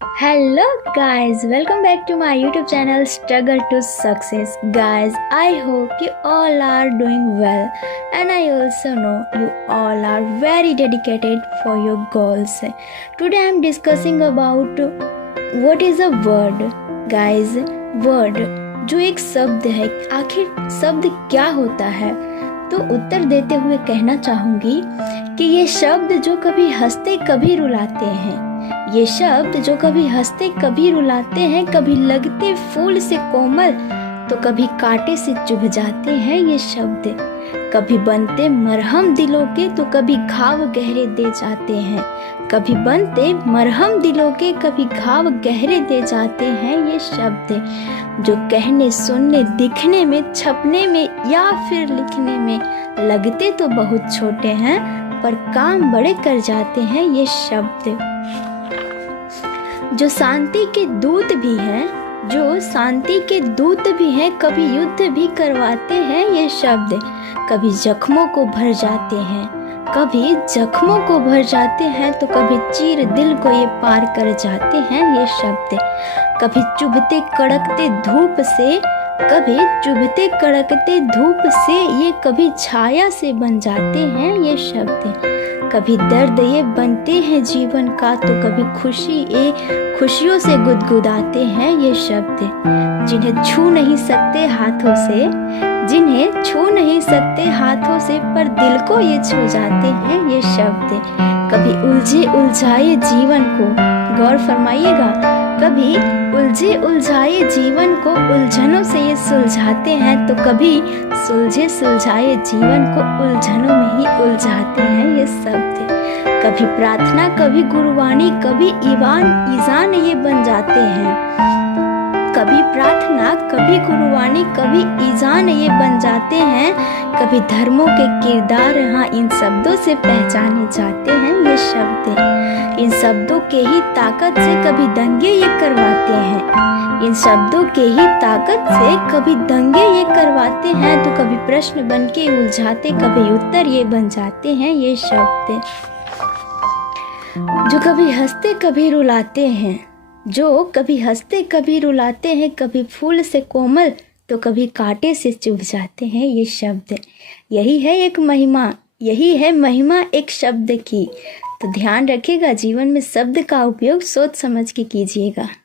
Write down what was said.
Hello guys, welcome back to my YouTube channel Struggle to Success. Guys, I hope you all are doing well and I also know you all are very dedicated for your goals. Today I am discussing about what is a word. Guys, word जो एक शब्द है, आखिर शब्द क्या होता है? तो उत्तर देते हुए कहना चाहूँगी कि ये शब्द जो कभी हंसते कभी रुलाते हैं, ये शब्द जो कभी हंसते कभी रुलाते हैं, कभी लगते फूल से कोमल तो कभी कांटे से चुभ जाते हैं ये शब्द, कभी बनते मरहम दिलों के तो कभी घाव गहरे दे जाते हैं, कभी बनते मरहम दिलों के कभी घाव गहरे दे जाते हैं ये शब्द, जो कहने सुनने दिखने में छपने में या फिर लिखने में लगते तो बहुत छोटे हैं पर काम बड़े कर जाते हैं ये शब्द, जो शांति के दूत भी हैं, जो शांति के दूत भी हैं, कभी युद्ध भी करवाते हैं ये शब्द, कभी जख्मों को भर जाते हैं, कभी जख्मों को भर जाते हैं तो कभी चीर दिल को ये पार कर जाते हैं ये शब्द, कभी चुभते कड़कते धूप से, कभी चुभते कड़कते धूप से ये कभी छाया से बन जाते हैं ये शब्द, कभी दर्द ये बनते हैं जीवन का तो कभी खुशियों से गुदगुदाते हैं ये शब्द, जिन्हें छू नहीं सकते हाथों से, जिन्हें छू नहीं सकते हाथों से पर दिल को ये छू जाते हैं ये शब्द, कभी उलझे उलझाए जीवन को, गौर फरमाइएगा, कभी उलझे उलझाए जीवन को उलझनों से ये सुलझाते हैं तो कभी सुलझे सुलझाए जीवन को उलझनों में ही उलझाते हैं ये शब्द, कभी प्रार्थना कभी गुरुवाणी कभी ईजान ये बन जाते हैं, कभी प्रार्थना कभी गुरुवाणी कभी ईजान ये बन जाते हैं, कभी धर्मों के किरदार हाँ इन शब्दों से पहचाने जाते हैं ये शब्द, इन शब्दों के ही ताकत से कभी दंगे ये करवाते हैं, इन शब्दों के ही ताकत से कभी दंगे ये करवाते हैं तो कभी प्रश्न बन के उलझाते कभी उत्तर ये बन जाते हैं ये शब्द, जो कभी हंसते कभी रुलाते हैं, जो कभी हंसते कभी रुलाते हैं, कभी फूल से कोमल तो कभी कांटे से चुभ जाते हैं ये शब्द, यही है एक महिमा, यही है महिमा एक शब्द की। तो ध्यान रखिएगा, जीवन में शब्द का उपयोग सोच समझ के कीजिएगा।